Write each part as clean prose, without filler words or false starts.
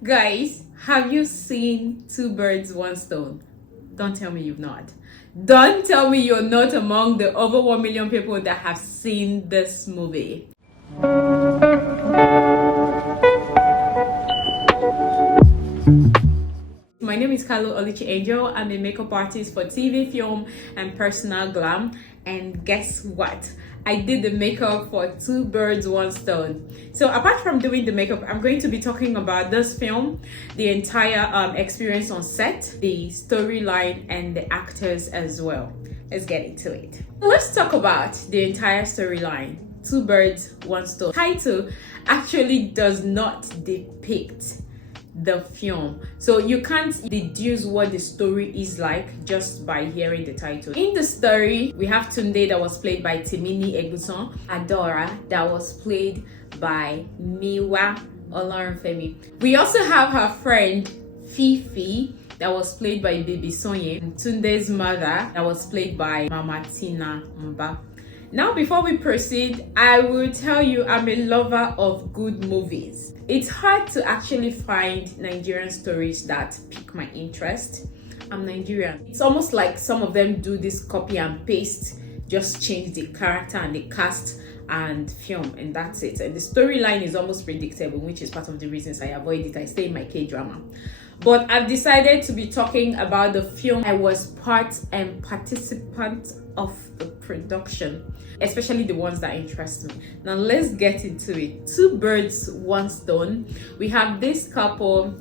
Guys, have you seen Two Birds, One Stone? Don't tell me you've not. Don't tell me you're not among the over 1 million people that have seen this movie. My name is Angel. I'm a makeup artist for TV, film, and personal glam. And guess what? I did the makeup for Two Birds, One Stone. So apart from doing the makeup, I'm going to be talking about this film, the entire experience on set, the storyline, and the actors as well. Let's get into it. Let's talk about the entire storyline. Two Birds, One Stone. Title actually does not depict the film, so you can't deduce what the story is like just by hearing the title. In the story, we have Tunde that was played by Timini Egbuson, Adora that was played by Miwa Olorunfemi. We also have her friend Fifi that was played by Baby Sonye, and Tunde's mother that was played by Mama Tina Mba. Now, before we proceed, I will tell you I'm a lover of good movies. It's hard to actually find Nigerian stories that pique my interest. I'm Nigerian. It's almost like some of them do this copy and paste, just change the character and the cast and film, and that's it. And the storyline is almost predictable, which is part of the reasons I avoid it. I stay in my K-drama. But I've decided to be talking about the film. I was part and participant of the production, especially the ones that interest me. Now let's get into it. Two Birds, One Stone. We have this couple,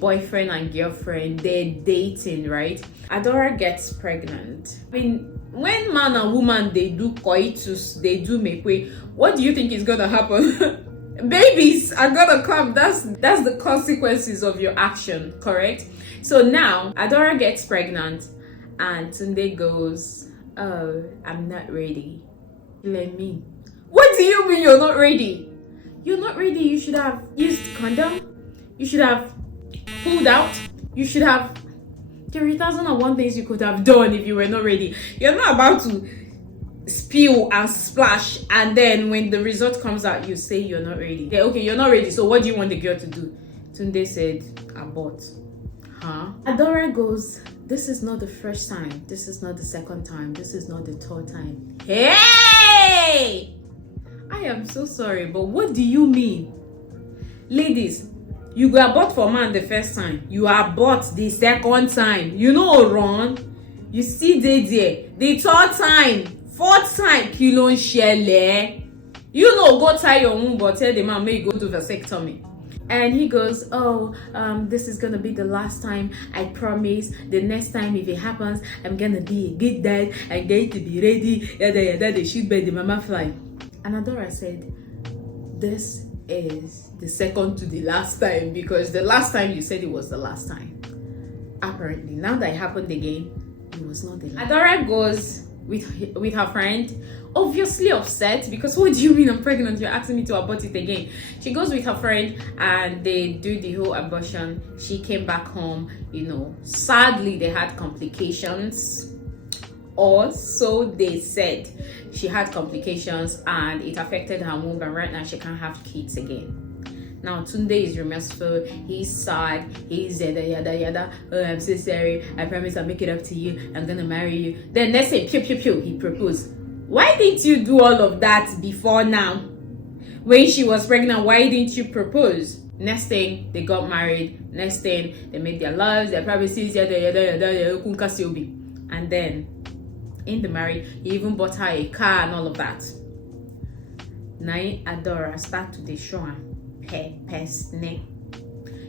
boyfriend and girlfriend. They're dating, right? Adora gets pregnant. I mean, when man and woman, they do coitus, they do make way, what do you think is gonna happen? Babies are gonna come. That's the consequences of your action, correct? So now Adora gets pregnant and Tunde goes, "Oh, I'm not ready. Let me." What do you mean you're not ready? You're not ready. You should have used condom. You should have pulled out. You should have. There are 1,001 things you could have done if you were not ready. You're not about to spill and splash, and then when the result comes out, you say you're not ready. Okay, you're not ready. So what do you want the girl to do? Tunde said, abort. Huh? Adora goes, "This is not the first time. This is not the second time. This is not the third time." Hey! I am so sorry, but what do you mean? Ladies, you go abort for man the first time. You abort the second time. You know, run. You see they there. The third time. Fourth time, kilo shele. You know, go tie your womb, but tell the man, may you go do vasectomy. And he goes, "Oh, this is gonna be the last time. I promise. The next time, if it happens, I'm gonna be a good dad. I'm going to be ready. Yada yada. They shoot by the mama fly." And Adora said, "This is the second to the last time, because the last time you said it was the last time. Apparently, now that it happened again, it was not the last." Adora goes with her friend, obviously upset, because what do you mean I'm pregnant? You're asking me to abort it again. She goes with her friend and they do the whole abortion. She came back home, sadly they had complications, or so they said. She had complications and it affected her womb, and right now she can't have kids again. Now Tunde is remorseful, he's sad, he's yada yada. "Oh, I'm so sorry, I promise I'll make it up to you, I'm gonna marry you." Then next thing, pew pew pew, he proposed. Why didn't you do all of that before now? When she was pregnant, why didn't you propose? Next thing, they got married. Next thing, they made their loves, their promises, yada yada yada, kunka siobi. And then in the marriage, he even bought her a car and all of that. Now Adora start to the show.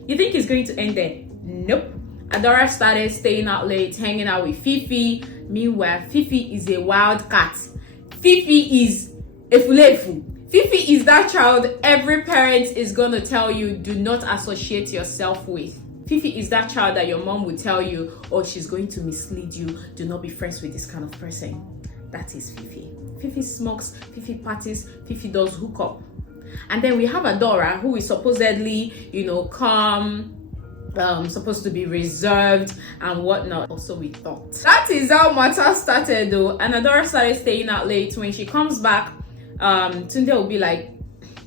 You think it's going to end there? Nope. Adora started staying out late, hanging out with Fifi. Meanwhile, Fifi is a wild cat. Fifi is a fulefu. Fifi is that child every parent is gonna tell you, do not associate yourself with. Fifi is that child that your mom will tell you, "Oh, she's going to mislead you. Do not be friends with this kind of person." That is Fifi. Fifi smokes, Fifi parties, Fifi does hook up. And then we have Adora, who is supposedly, calm, supposed to be reserved and whatnot. Also, we thought. That is how matters started though. And Adora started staying out late. When she comes back, Tunde will be like,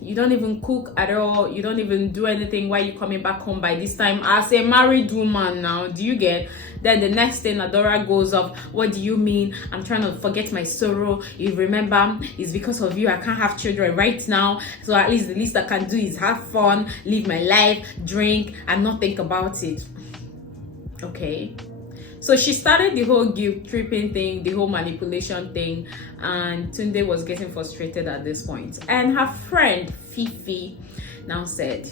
You don't even cook at all. You don't even do anything while you're coming back home by this time as a married woman now. Do you get? Then the next thing Adora goes up, what do you mean? I'm trying to forget my sorrow. You remember, it's because of you I can't have children right now. So at least the least I can do is have fun, live my life, drink, and not think about it. Okay. So she started the whole guilt tripping thing, the whole manipulation thing, and Tunde was getting frustrated at this point. And her friend Fifi now said,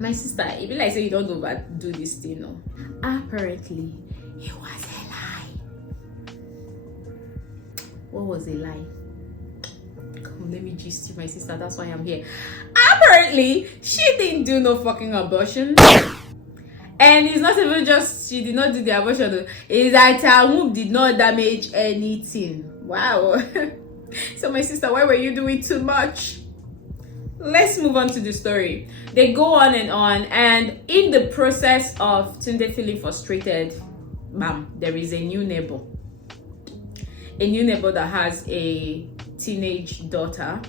my sister, it be like say you don't overdo this thing, no. Apparently, it was a lie. What was a lie? Come, let me gist you, my sister. That's why I'm here. Apparently, she didn't do no fucking abortion. And it's not even just she did not do the abortion. It's that her womb did not damage anything. Wow. So my sister, why were you doing too much? Let's move on to the story. They go on, and in the process of Tunde feeling frustrated, bam, there is a new neighbor. A new neighbor that has a teenage daughter.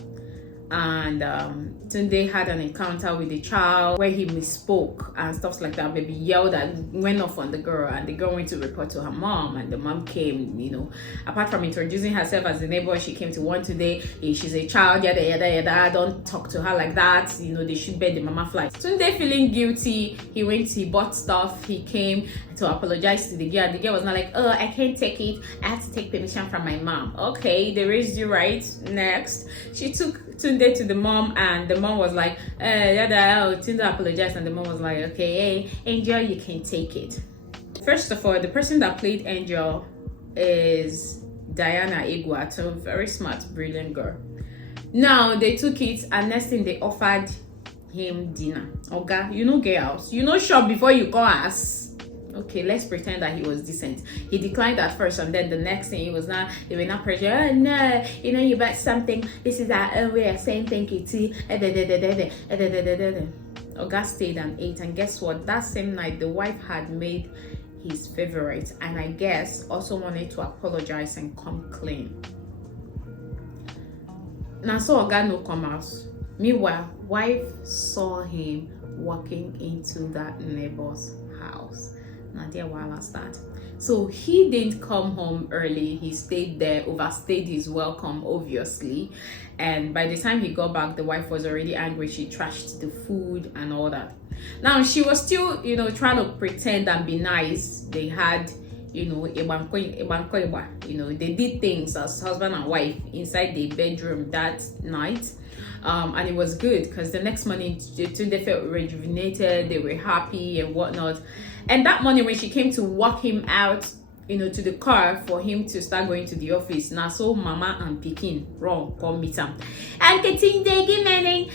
And Tunde had an encounter with the child where he misspoke and stuff like that. Maybe yelled and went off on the girl, and the girl went to report to her mom, and the mom came, you know, apart from introducing herself as a neighbor, she came to one today. She's a child, yada yada yada, don't talk to her like that, you know, they should beg the mama fly. Tunde feeling guilty, he bought stuff, he came to apologize to the girl. The girl was not like, oh, I can't take it, I have to take permission from my mom. Okay, they raised you right. Next, she took Tunde to the mom, and the mom was like, Tunde apologized, and the mom was like, okay, hey, Angel, you can take it. First of all, the person that played Angel is Diana Igua, a very smart, brilliant girl. Now they took it, and next thing they offered him dinner. Okay, you know, girls, you know, shop before you go ask. Okay, let's pretend that he was decent. He declined at first, and then the next thing they were not pressure. Oh no, you know, you bought something. This is our own way of saying thank you to. Oga stayed and ate, and guess what? That same night, the wife had made his favorite, and I guess also wanted to apologize and come clean. Now, so Oga no come out. Meanwhile, wife saw him walking into that neighbor's house. Now there while I start. So he didn't come home early. He stayed there, overstayed his welcome, obviously. And by the time he got back, the wife was already angry. She trashed the food and all that. Now she was still, you know, trying to pretend and be nice. They had, you know, you know, they did things as husband and wife inside the bedroom that night. And it was good because the next morning Tunde felt rejuvenated, they were happy and whatnot. And that morning when she came to walk him out, you know, to the car for him to start going to the office, now so mama and pikin wrong come meet him. And Tunde, good morning.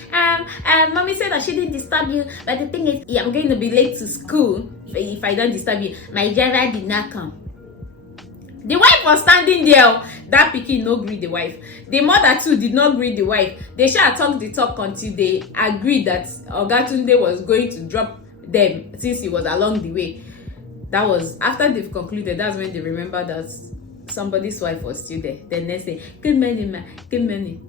Mommy said that she didn't disturb you, but the thing is, yeah, I'm going to be late to school if I don't disturb you. My driver did not come. The wife was standing there. That pikin no greet the wife. The mother too did not greet the wife. They shall talk the talk until they agreed that Oga Tunde was going to drop them since he was along the way. That was after they've concluded. That's when they remember that somebody's wife was still there. Then they say, good morning, ma, good morning.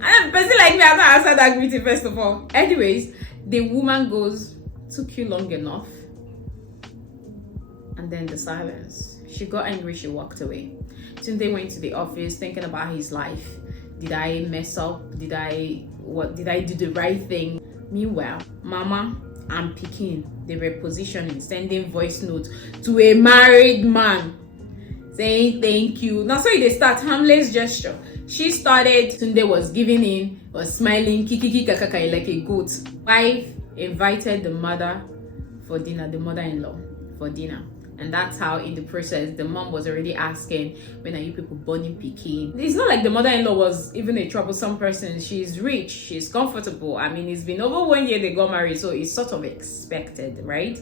And a person like me, I not answered that greeting first of all. Anyways, the woman goes, took you long enough. And then the silence. She got angry, she walked away. Tunde went to the office thinking about his life. Did I mess up? Did I do the right thing? Meanwhile, mama and pikin, they were positioning, sending voice notes to a married man saying thank you. Now so they start harmless gesture. She started, Tunde was giving in, was smiling, kiki kakaka like a goat. Wife invited the mother for dinner, the mother-in-law for dinner. And that's how in the process the mom was already asking, when are you people burning pikin? It's not like the mother-in-law was even a troublesome person. She's rich, she's comfortable. I mean, it's been over 1 year they got married, so it's sort of expected, right?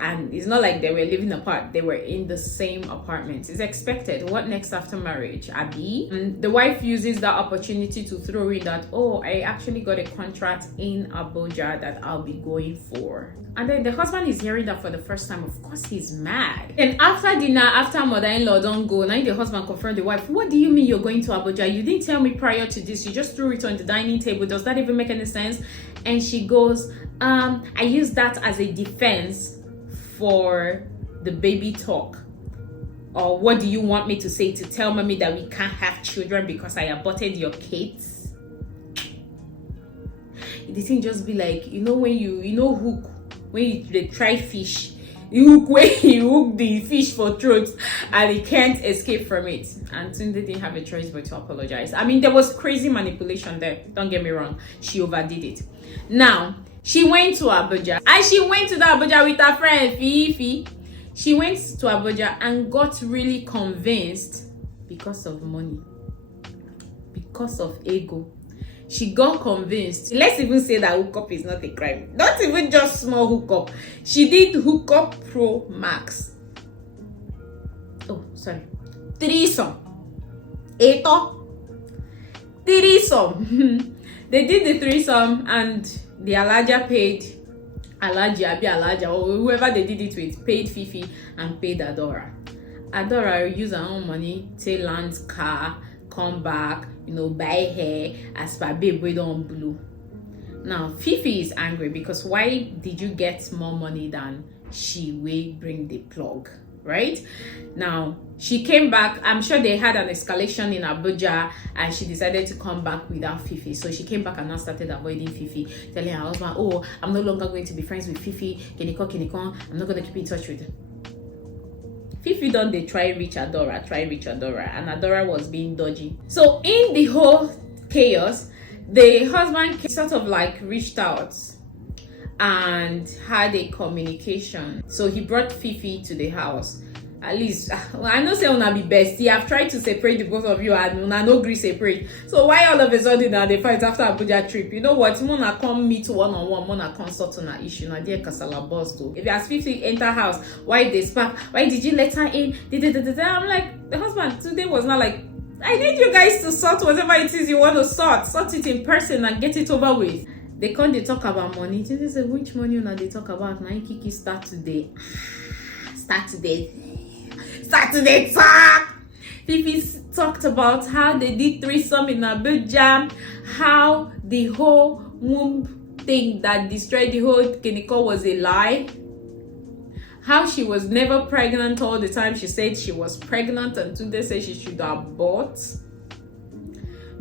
And it's not like they were living apart, they were in the same apartment. It's expected. What next after marriage, Abby? And the wife uses that opportunity to throw in that, oh, I actually got a contract in Abuja that I'll be going for. And then the husband is hearing that for the first time. Of course he's mad. mad. And after dinner, after mother-in-law don't go, now the husband confront the wife. What do you mean you're going to Abuja? You didn't tell me prior to this. You just threw it on the dining table. Does that even make any sense? And she goes, I use that as a defense for the baby talk. Or what do you want me to say to tell mommy that we can't have children because I aborted your kids? It didn't just be like, when hook, when they try fish, you hook when you hook the fish for throat and he can't escape from it. And Tunde didn't have a choice but to apologize. I mean, there was crazy manipulation there. Don't get me wrong. She overdid it. Now, she went to Abuja. And she went to the Abuja with her friend, Fifi. She went to Abuja and got really convinced because of money. Because of ego. She got convinced. Let's even say that hookup is not a crime. Not even just small hookup. She did hookup pro max. Oh, sorry. Threesome. Threesome. They did the threesome and the Alaja paid. Alaja, or whoever they did it with, paid Fifi and paid Adora. Adora used her own money, take land, car, come back, buy hair, as per babe we don't blue. Now Fifi is angry because why did you get more money than she will bring the plug, right? Now she came back. I'm sure they had an escalation in Abuja and she decided to come back without Fifi. So she came back and now started avoiding Fifi, telling her husband, oh, I'm no longer going to be friends with Fifi, Kiniko, I'm not going to keep in touch with her. Fifi done they try reach Adora, and Adora was being dodgy. So in the whole chaos, the husband sort of like reached out and had a communication. So he brought Fifi to the house. At least, I know say una be bestie. I've tried to separate the both of you and una no agree separate. So why all of a sudden now they fight after Abuja trip? You know what? Mona come meet one-on-one, Mona consult on an issue. Now dear Kasala boss too. If you ask Fifi enter house, why they spark? Why did you let her in? I'm like, the husband today was not like, I need you guys to sort whatever it is you want to sort it in person and get it over with. They come, they talk about money. They say, which money now they talk about? Now Kiki start today. Saturday talk. Fifi talked about how they did threesome in Abuja, how the whole womb thing that destroyed the whole Kiniko was a lie, how she was never pregnant all the time. She said she was pregnant and Tunde said she should abort.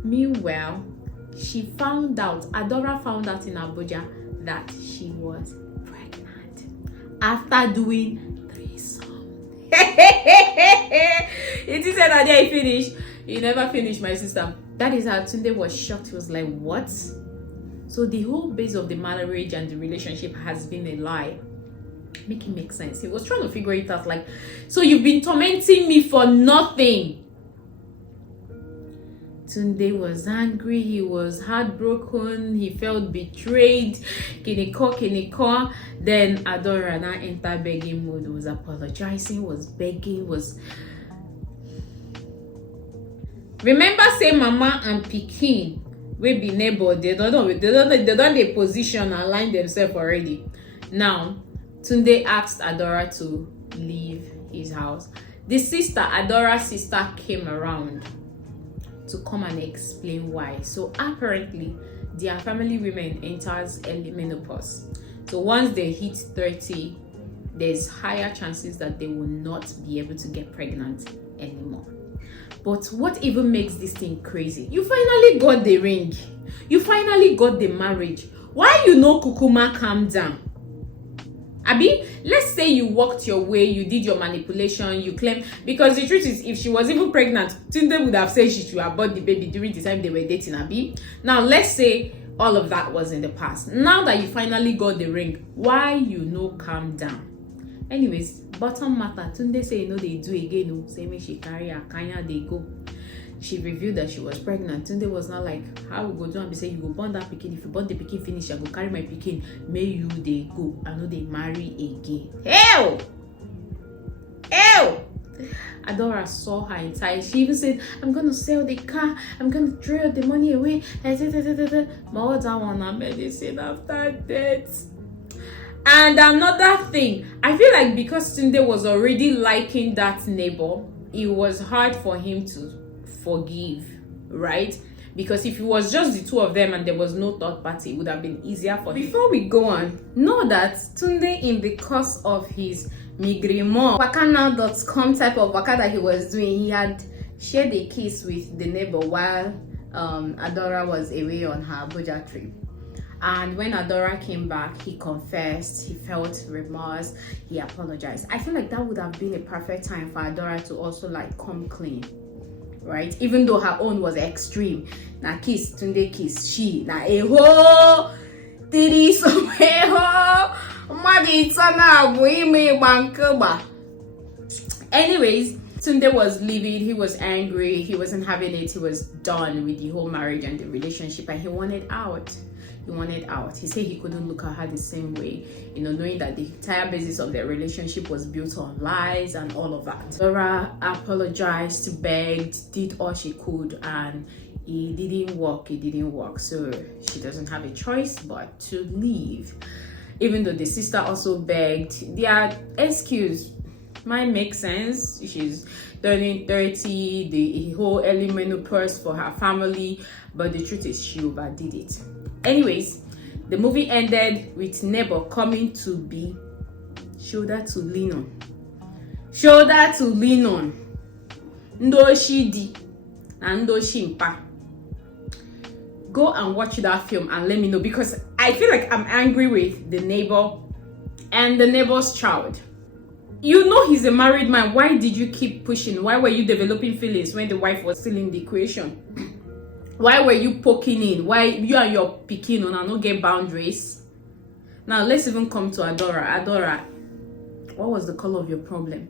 Meanwhile, Adora found out in Abuja that she was pregnant after doing threesome. It is said that day he finished. You never finished, my sister. That is how Tunde was shocked. He was like, what? So the whole base of the marriage and the relationship has been a lie. Make it make sense. He was trying to figure it out, like, so you've been tormenting me for nothing. Tunde was angry, he was heartbroken, he felt betrayed. Kiniko. Then Adora now entered begging mode, was apologizing, was begging, was. Remember, say Mama and Pikin will be neighbor. They don't they position and line themselves already. Now, Tunde asked Adora to leave his house. The sister, Adora's sister, came around to come and explain why. So apparently their family women enters early menopause. So once they hit 30, there's higher chances that they will not be able to get pregnant anymore. But what even makes this thing crazy? You finally got the ring. You finally got the marriage. Why you no kukuma calm down? Abi, let's say you walked your way, you did your manipulation, you claim, because the truth is, if she was even pregnant, Tunde would have said she should abort the baby during the time they were dating, Abi. Now, let's say all of that was in the past. Now that you finally got the ring, why you no calm down? Anyways, bottom matter, Tunde say, they do again, no, say me she carry her kanya, they go. She revealed that she was pregnant. Tunde was not like, how we go do and be say, you go born that pikin. If you born the pikin finish, I go carry my pikin. May you they go. I know they marry again. Hell! Adora saw her entire. She even said, I'm gonna sell the car. I'm gonna throw the money away. But what I want medicine after death. And another thing, I feel like because Tunde was already liking that neighbor, it was hard for him to forgive, right? Because if it was just the two of them and there was no third party, it would have been easier for him. Before we go on, know that Tunde, in the course of his migrimo wakana.com type of waka that he was doing, he had shared a kiss with the neighbor while Adora was away on her Abuja trip. And when Adora came back, he confessed, he felt remorse, he apologized. I feel like that would have been a perfect time for Adora to also like come clean, right? Even though her own was extreme. Na kiss, Tunde kiss, she, na eho, tiri so eho, madi sana buime bankaba. Anyways, Tunde was livid, he was angry, he wasn't having it, he was done with the whole marriage and the relationship, and he wanted out. He wanted out. He said he couldn't look at her the same way, knowing that the entire basis of their relationship was built on lies and all of that. Dora apologized, begged, did all she could, and it didn't work. So she doesn't have a choice but to leave. Even though the sister also begged, their excuse might make sense. She's turning 30, the whole early menopause for her family, but the truth is she overdid it. Anyways, the movie ended with neighbor coming to be shoulder to lean on. Shoulder to lean on. Ndo shidi and ndo shimpa. Go and watch that film and let me know, because I feel like I'm angry with the neighbor and the neighbor's child. You know he's a married man. Why did you keep pushing? Why were you developing feelings when the wife was still in the equation? Why were you poking in? Why you and your pikin on no get boundaries? Now let's even come to Adora. Adora, what was the color of your problem?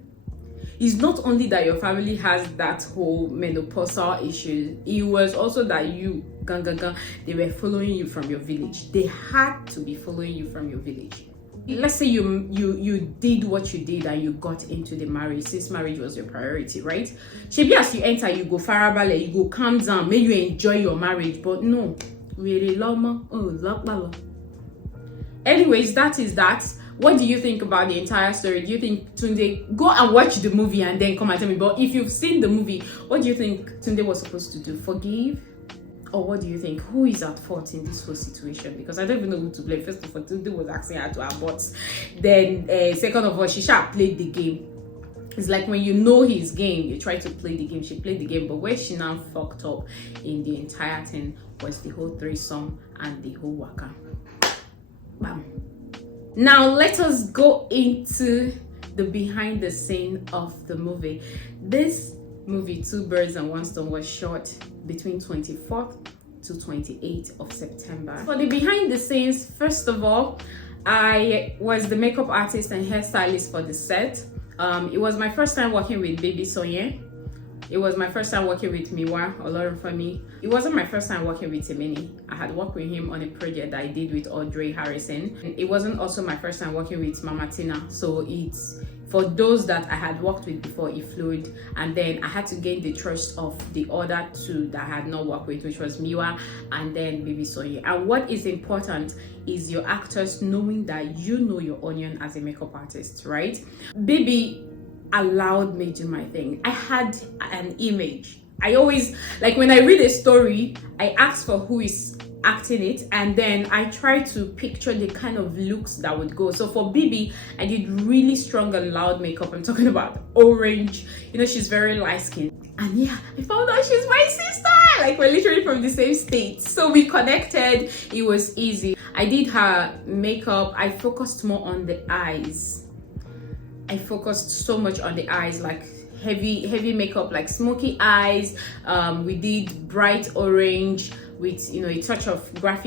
It's not only that your family has that whole menopausal issue, it was also that you, they were following you from your village. They had to be following you from your village. Let's say you did what you did and you got into the marriage, since marriage was your priority, right? Shebi, as you enter, you go farabale, you go calm down, may you enjoy your marriage. But no, really lama. Anyways, that is that. What do you think about the entire story? Do you think Tunde, go and watch the movie and then come and tell me? But if you've seen the movie, what do you think Tunde was supposed to do? Forgive? Or what do you think? Who is at fault in this whole situation? Because I don't even know who to blame. First of all, Tunde was asking her to abort. Then, second of all, she played the game. It's like when you know his game, you try to play the game. She played the game, but where she now fucked up in the entire thing was the whole threesome and the whole waka. Bam. Now, let us go into the behind the scene of the movie. This movie, Two Birds and One Stone, was shot between 24th to 28th of September. For the behind the scenes, first of all, I was the makeup artist and hairstylist for the set. It was my first time working with Baby Soye. It was my first time working with Miwa Olorunfemi. It wasn't my first time working with Temeni. I had worked with him on a project that I did with Audrey Harrison. And it wasn't also my first time working with Mama Tina. So it's for those that I had worked with before, it flowed. And then I had to gain the trust of the other two that I had not worked with, which was Miwa and then Baby Soye. And what is important is your actors knowing that you know your onion as a makeup artist, right? Baby allowed me to do my thing. I had an image. I always, like when I read a story, I ask for who is acting it, and then I try to picture the kind of looks that would go. So for Bibi, I did really strong and loud makeup. I'm talking about orange. You know, she's very light skinned. And yeah, I found out she's my sister. Like, we're literally from the same state. So we connected. It was easy. I did her makeup. I focused more on the eyes. I focused so much on the eyes, like heavy makeup, like smoky eyes. We did bright orange with, you know, a touch of white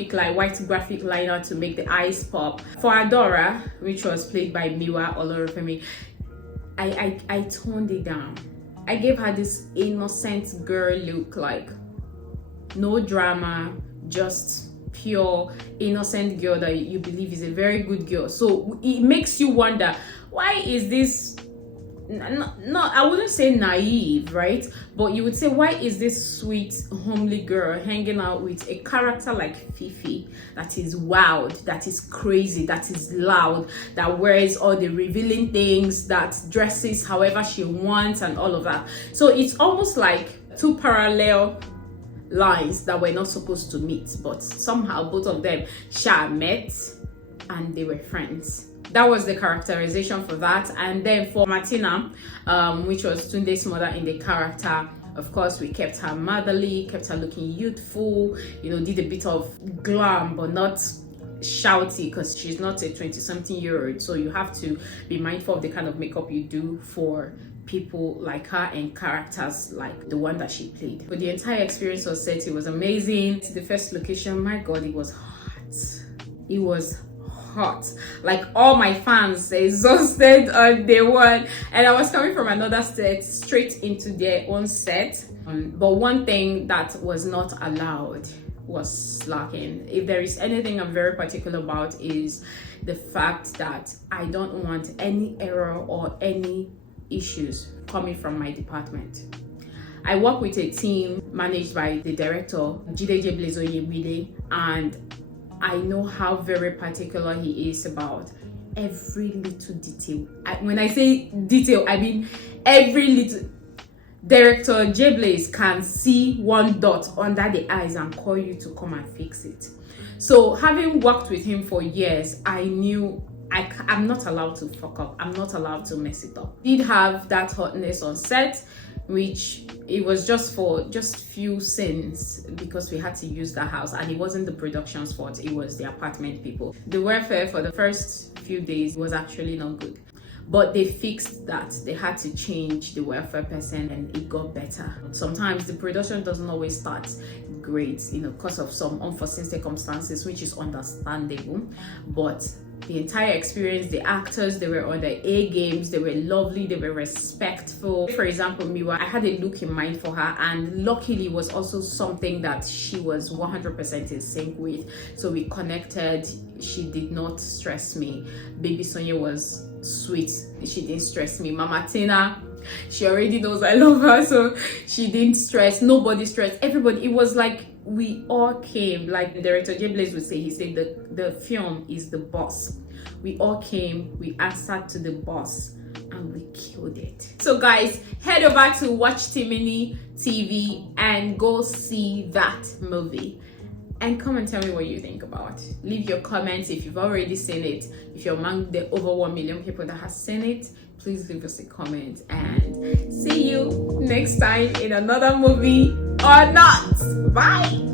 graphic liner to make the eyes pop. For Adora, which was played by Miwa Olorunfemi, I toned it down. I gave her this innocent girl look, like no drama, just pure innocent girl that you believe is a very good girl. So it makes you wonder, why is this not, I wouldn't say naive, right? But you would say, why is this sweet, homely girl hanging out with a character like Fifi that is wild, that is crazy, that is loud, that wears all the revealing things, that dresses however she wants and all of that? So it's almost like two parallel lines that were not supposed to meet, but somehow both of them met and they were friends. That was the characterization for that. And then for Martina, which was Tunde's mother in the character, of course, we kept her motherly, kept her looking youthful, you know, did a bit of glam, but not shouty, because she's not a 20-something-year-old. So you have to be mindful of the kind of makeup you do for people like her and characters like the one that she played. But the entire experience on set, it was amazing. The first location, my God, it was hot. It was hot. Like, all my fans exhausted on day one, and I was coming from another set straight into their own set. But one thing that was not allowed was slacking. If there is anything I'm very particular about, is the fact that I don't want any error or any issues coming from my department. I work with a team managed by the director, Jide, and I know how very particular he is about every little detail. When I say detail, I mean every little. Director J-Blaze can see one dot under the eyes and call you to come and fix it. So having worked with him for years, I knew I'm not allowed to fuck up. I'm not allowed to mess it up. Did have that hotness on set, which it was just for few scenes because we had to use that house, and it wasn't the production's fault, it was the apartment people. The welfare for the first few days was actually not good, but they fixed that. They had to change the welfare person and it got better. Sometimes the production doesn't always start great, you know, because of some unforeseen circumstances, which is understandable, but the entire experience, the actors, they were on their A games, they were lovely, they were respectful. For example, Miwa, I had a look in mind for her, and luckily it was also something that she was 100% in sync with. So we connected. She did not stress me. Baby Sonia was sweet. She didn't stress me. Mama Tina, she already knows I love her, so she didn't stress. Nobody stressed. Everybody. It was like we all came, like the director J-Blaze would say. He said the film is the boss. We all came, we answered to the boss, and we killed it. So guys, head over to Watch Timini TV and go see that movie, and come and tell me what you think about it. Leave your comments if you've already seen it. If you're among the over 1 million people that has seen it, please leave us a comment, and see you next time in another movie or not. Bye.